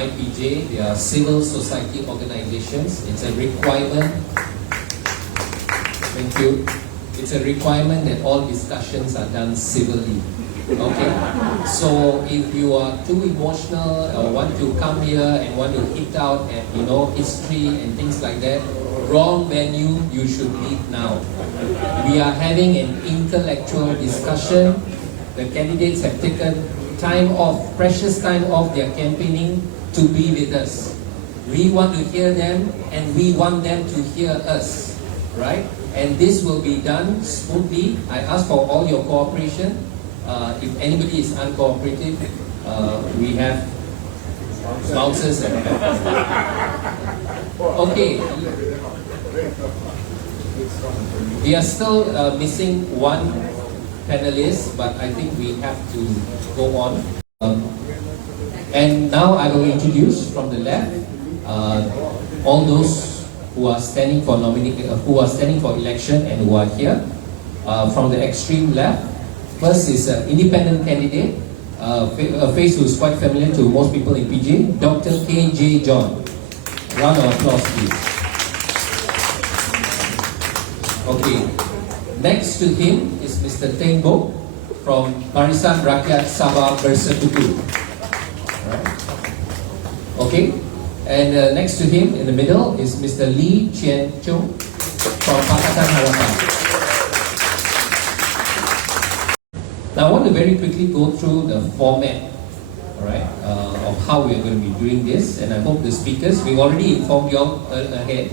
IPJ. They are civil society organizations. It's a requirement. Thank you. It's a requirement that all discussions are done civilly. Okay? So if you are too emotional or want to come here and want to hit out at, history and things like that, wrong venue, you should leave now. We are having an intellectual discussion. The candidates have taken time off, precious time off their campaigning to be with us. We want to hear them and we want them to hear us, right? And this will be done smoothly. I ask for all your cooperation. If anybody is uncooperative, we have spouses and okay. We are still missing one panelist, but I think we have to go on. And now I will introduce from the left all those who are standing for election and who are here. From the extreme left, first is an independent candidate, a face who is quite familiar to most people in PJ, Dr. K.J. John. Round of applause, please. Okay. Next to him is Mr. Theng Book from Barisan Rakyat Sabah Bersekutu. Right. Okay. And next to him in the middle is Mr. Lee Chien Chung from Pakatan Harapan. Now I want to very quickly go through the format, alright, of how we are going to be doing this, and I hope the speakers, we've already informed you all ahead.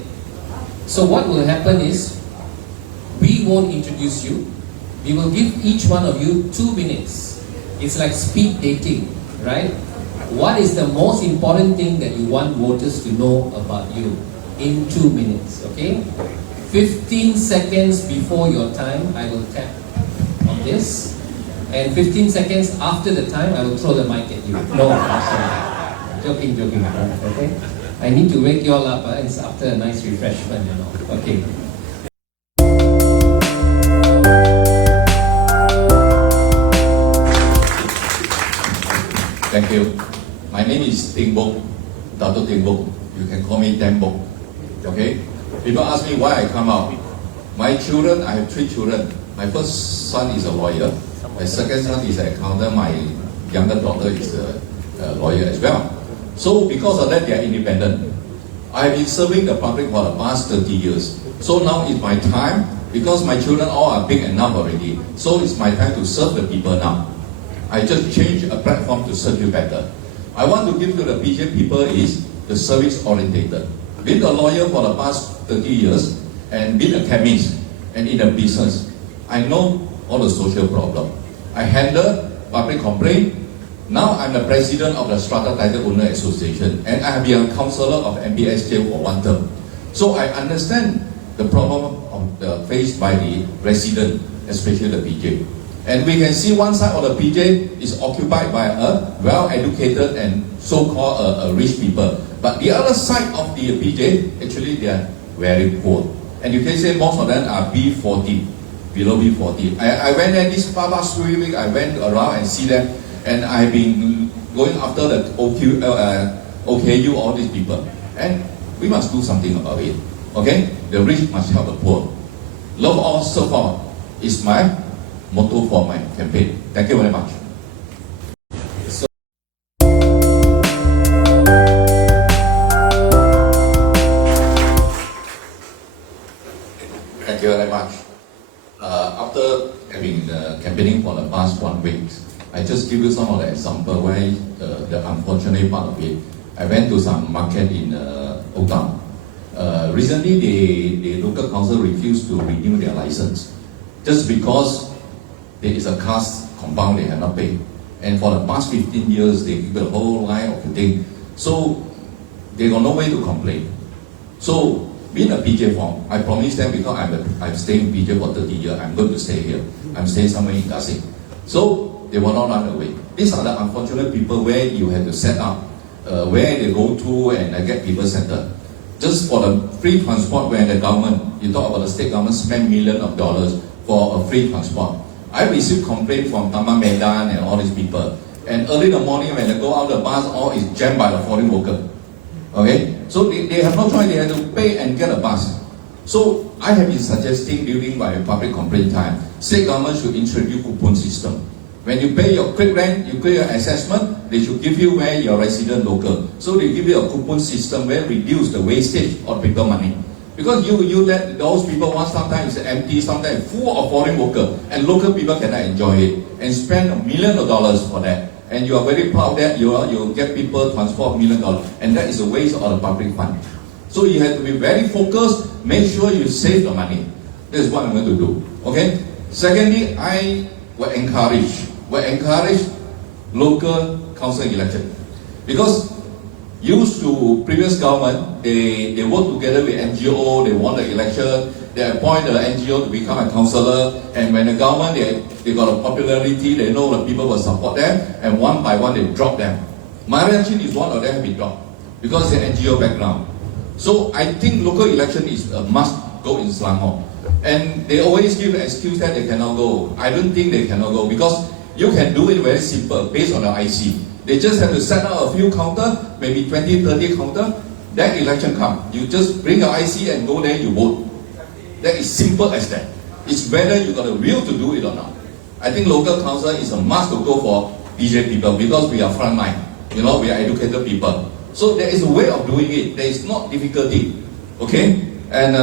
So what will happen is, we won't introduce you. We will give each one of you 2 minutes. It's like speed dating, right? What is the most important thing that you want voters to know about you in 2 minutes, okay? 15 seconds before your time, I will tap on this. And 15 seconds after the time, I will throw the mic at you. No, joking, okay? I need to wake you all up, it's after a nice refreshment, okay? Thank you. My name is Theng Book, Dr. Theng Book. You can call me Theng Book. Okay? People ask me why I come out. My children, I have 3 children. My first son is a lawyer. My second son is an accountant. My younger daughter is a lawyer as well. So because of that, they are independent. I have been serving the public for the past 30 years. So now is my time, because my children all are big enough already. So it's my time to serve the people now. I just changed a platform to serve you better. I want to give to the PJ people is the service orientated. Being a lawyer for the past 30 years and being a chemist and in a business, I know all the social problem. I handle public complaint. Now I'm the president of the Strata Title Owner Association and I have been a councillor of MBS jail for 1 term. So I understand the problem faced by the resident, especially the PJ. And we can see one side of the PJ is occupied by a well-educated and so-called rich people. But the other side of the PJ, actually they are very poor. And you can say most of them are B40, below B40. I went there this past 3 weeks, I went around and see them. And I've been going after the OKU, all these people. And we must do something about it. Okay? The rich must help the poor. Love all, serve all is my motto for my campaign. Thank you very much. Thank you very much. After having campaigning for the past 1 week, I just give you some of the example where the unfortunate part of it. I went to some market in Old Town. Recently, the local council refused to renew their license just because there is a caste compound they have not paid. And for the past 15 years, they give the whole line of the thing. So they got no way to complain. So being a PJ form, I promised them because I'm staying in PJ for 30 years, I'm going to stay here. I'm staying somewhere in Gasing. So they will not run away. These are the unfortunate people where you have to set up, where they go to and get people centered. Just for the free transport where the government, you talk about the state government spend millions of dollars for a free transport. I received complaints from Taman Medan and all these people. And early in the morning when they go out, the bus all is jammed by the foreign worker. Okay, so they have no choice, they have to pay and get a bus. So I have been suggesting during my public complaint time, state government should introduce coupon system. When you pay your quick rent, you pay your assessment, they should give you where you're resident local. So they give you a coupon system where reduce the wastage of people money. Because you let those people want sometimes it's empty, sometimes full of foreign worker, and local people cannot enjoy it and spend $1 million for that. And you are very proud that you get people transport $1 million, and that is a waste of the public fund. So you have to be very focused, make sure you save the money. This is what I'm going to do. Okay? Secondly, I will encourage local council election. Because used to previous government, they work together with NGO, they won the election, they appoint the NGO to become a councillor, and when the government, they got a popularity, they know the people will support them, and one by one they drop them. Marian Chin is one of them be dropped, because they're NGO background. So I think local election is a must go in Selangor. And they always give an excuse that they cannot go. I don't think they cannot go, because you can do it very simple, based on the IC. They just have to set up a few counter, maybe 20, 30 counter, then election come. You just bring your IC and go there, you vote. That is simple as that. It's whether you got the will to do it or not. I think local council is a must to go for PJ people, because we are frontline. We are educated people. So there is a way of doing it. There is not difficulty. Okay? And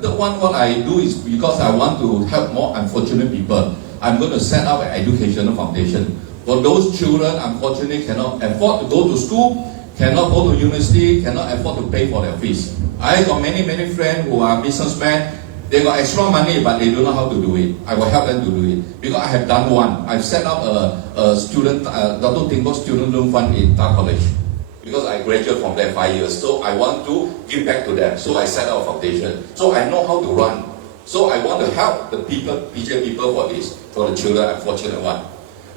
the one what I do is because I want to help more unfortunate people. I'm going to set up an educational foundation. For those children, unfortunately, cannot afford to go to school, cannot go to university, cannot afford to pay for their fees. I got many friends who are businessmen. They got extra money, but they don't know how to do it. I will help them to do it. Because I have done one. I've set up a student, Dr. Theng Book student loan fund in Tar College. Because I graduated from there 5 years. So I want to give back to them. So I set up a foundation. So I know how to run. So I want to help the people, PJ people for this, for the children, unfortunate one.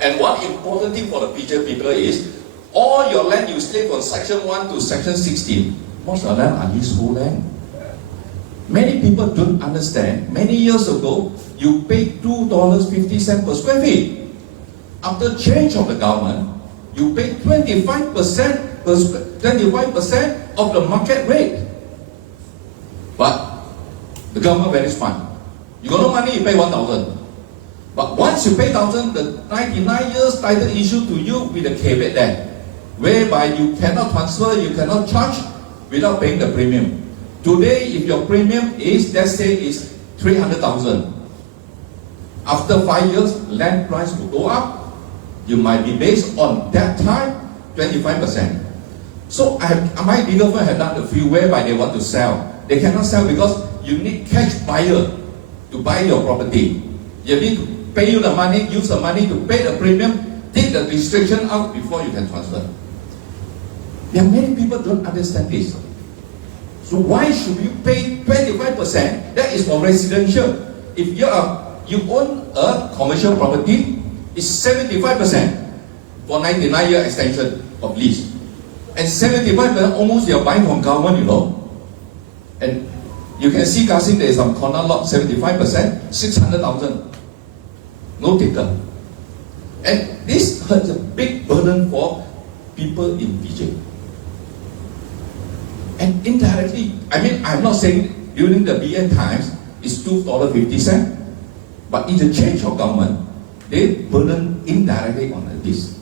And one important thing for the PJ people is, all your land you stay from section 1 to section 16, most of them are useful land. Many people don't understand. Many years ago, you paid $2.50 per square feet. After change of the government, you pay 25% of the market rate. But the government very smart. You got no money, you pay 1,000. But once you pay 1,000, the 99 years title issued to you with a caveat there, whereby you cannot transfer, you cannot charge without paying the premium. Today, if your premium is, let's say, is 300,000, after 5 years, land price will go up. You might be based on that time 25%. So my legal firm have done a few whereby they want to sell. They cannot sell because you need cash buyer to buy your property. You need to pay you the money, use the money to pay the premium, take the restriction out before you can transfer. There are many people don't understand this. So why should you pay 25%? That is for residential. If you own a commercial property, it's 75% for 99-year extension of lease. And 75% almost you're buying from government, And you can see Kassim, there is some corner lot, 75%, 600,000. No taker. And this has a big burden for people in PJ. And indirectly, I'm not saying during the BN times, it's $2.50, but in the change of government, they burden indirectly on this.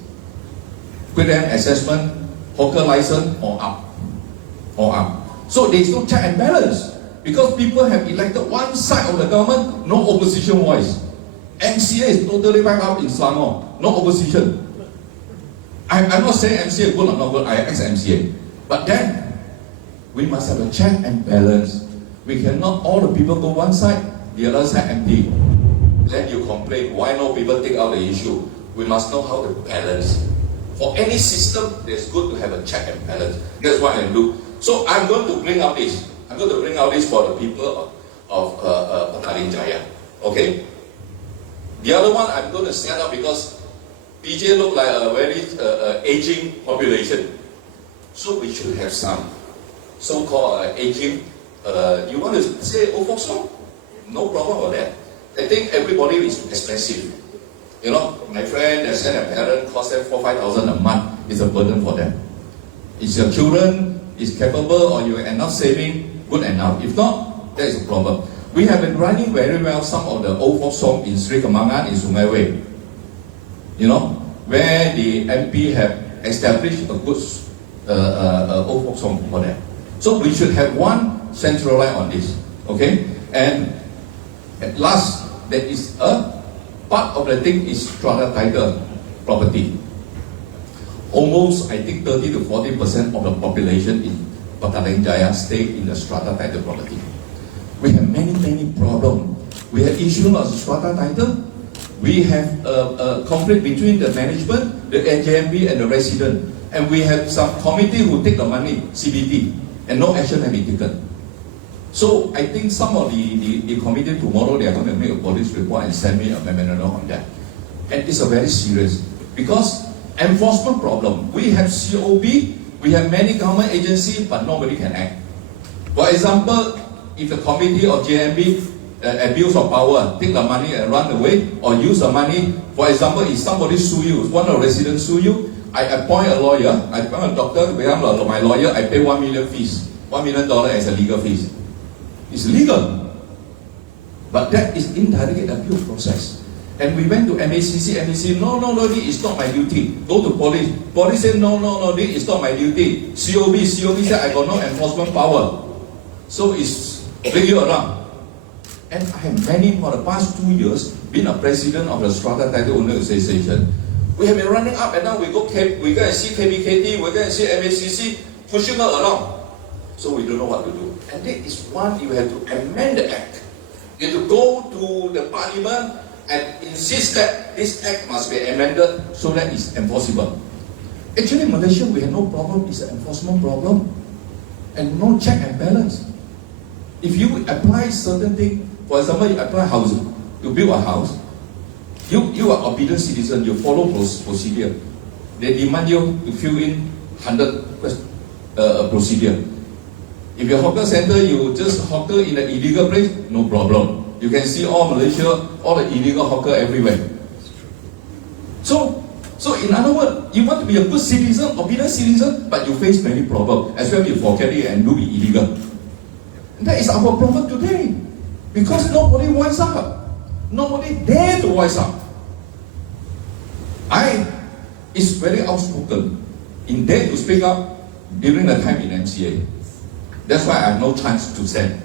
Quick rent assessment, hawker license, or up. So there is no check and balance. Because people have elected one side of the government, no opposition voice. MCA is totally wiped out in Selangor, no opposition. I'm not saying MCA good or not good, I ex-MCA. But then, we must have a check and balance. We cannot all the people go one side, the other side empty. Then you complain, why no people take out the issue? We must know how to balance. For any system, it's good to have a check and balance. That's what I do. So I'm going to bring out this. I'm going to bring out this for the people of Petaling Jaya. Okay? The other one I'm going to set up because PJ look like a very aging population. So we should have some so-called aging. You want to say old folks home? No problem with that. I think everybody is expensive. You know, my friend that send a parent cost them 4,000-5,000 a month is a burden for them. Is your children is capable or you are enough saving, good enough. If not, that is a problem. We have been running very well some of the old folk song in Sri Kemangan, in Sungai Way. You know, where the MP have established a good old folk song for them. So we should have one centralized on this, okay? And at last, there is a part of the thing is strata title property. Almost, I think, 30 to 40% of the population in Petaling Jaya stay in the strata title property. We have many problems. We have issue of strata title. We have a conflict between the management, the NJMB, and the resident. And we have some committee who take the money, CBT, and no action has been taken. So I think some of the committee tomorrow, they are going to make a police report and send me a memorandum on that. And it's a very serious, because enforcement problem. We have COB, we have many government agencies, but nobody can act. For example, if the committee of JMB abuse of power, take the money and run away, or use the money, for example, if somebody sue you, one of the residents sue you, I appoint a lawyer, I appoint a doctor, become my lawyer, I pay 1 million fees, $1 million as a legal fees. It's legal. But that is indirect abuse process. And we went to MACC, MACC, no, this is not my duty. Go to police. Police said, no, this is not my duty. COB said, I got no enforcement power. So it's bring you around. And I have many, for the past 2 years, been a president of the Strata Title Owner Association. We have been running up and down. We go and see KBKT, we go and see MACC, pushing her around. So we don't know what to do. And that is one, you have to amend the act. You have to go to the parliament and insist that this act must be amended so that it's enforceable. Actually, in Malaysia, we have no problem. It's an enforcement problem. And no check and balance. If you apply certain things, for example, you apply housing, to build a house, you are obedient citizen, you follow procedure. They demand you to fill in 100 procedure. If you're hawker center, you just hawker in an illegal place, no problem. You can see all Malaysia, all the illegal hawker everywhere. So in other words, you want to be a good citizen, obedient citizen, but you face many problems, as well you forget it and do it illegal. And that is our problem today. Because nobody wise up. Nobody dare to wise up. I is very outspoken in dare to speak up during the time in MCA. That's why I have no chance to stand.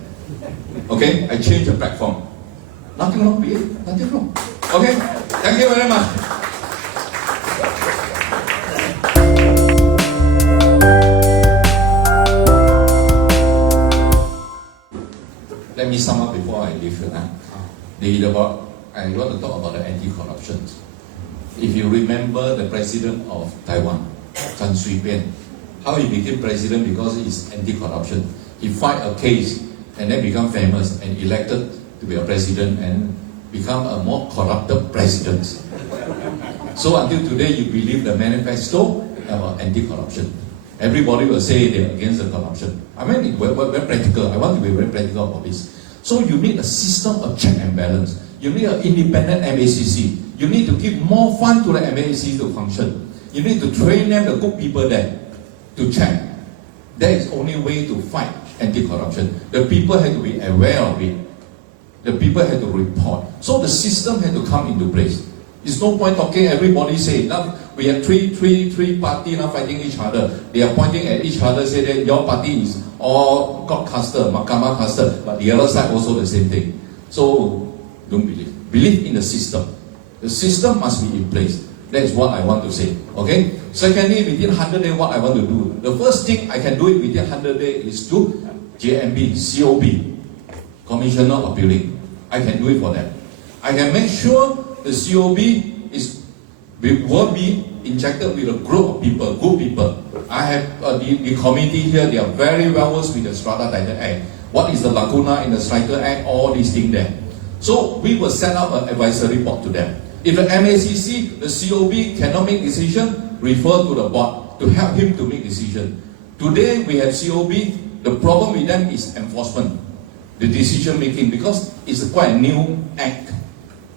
Okay, I change the platform. Nothing wrong with it. Nothing wrong. Okay, thank you very much. Let me sum up before I leave. I want to talk about the anti-corruption. If you remember the president of Taiwan, Chen Shui-bian, how he became president because he's anti-corruption. He fight a case and then become famous and elected to be a president and become a more corrupted president. So until today, you believe the manifesto about anti-corruption. Everybody will say they're against the corruption. I mean, we're very practical. I want to be very practical about this. So you need a system of check and balance. You need an independent MACC. You need to give more fund to the MACC to function. You need to train them, the good people there, to check. That is the only way to fight anti-corruption. The people have to be aware of it. The people have to report. So the system has to come into place. It's no point talking, everybody say, now we have three parties now fighting each other. They are pointing at each other, say that your party is all God caster, Mahkamah caster, but the other side also the same thing. So don't believe. Believe in the system. The system must be in place. That is what I want to say. Okay? Secondly, within 100 days, what I want to do. The first thing I can do it within 100 days is to JMB, COB, Commissioner of Building. I can do it for them. I can make sure the COB will be injected with a group of people, good people. I have the committee here, they are very well versed with the Strata Title Act. What is the lacuna in the Strata Act, all these things there. So we will set up an advisory board to them. If the MACC, the COB cannot make decision, refer to the board to help him to make decision. Today we have COB, the problem with them is enforcement, the decision making, because it's quite a new act.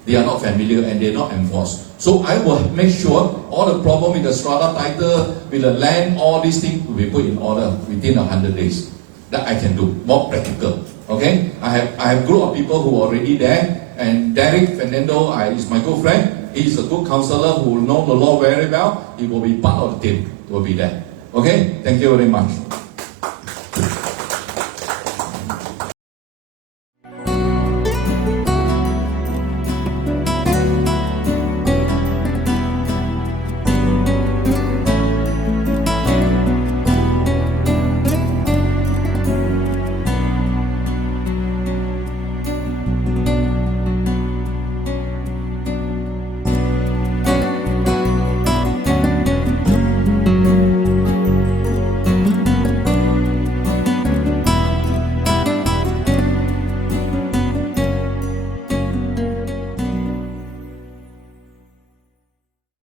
they are not familiar and they are not enforced. So I will make sure all the problem with the strata title, with the land, all these things will be put in order within 100 days. That I can do, more practical. Okay? I have group of people who are already there, and Derek Fernando is my good friend. He is a good counselor who will know the law very well. He will be part of the team. He will be there. Okay? Thank you very much.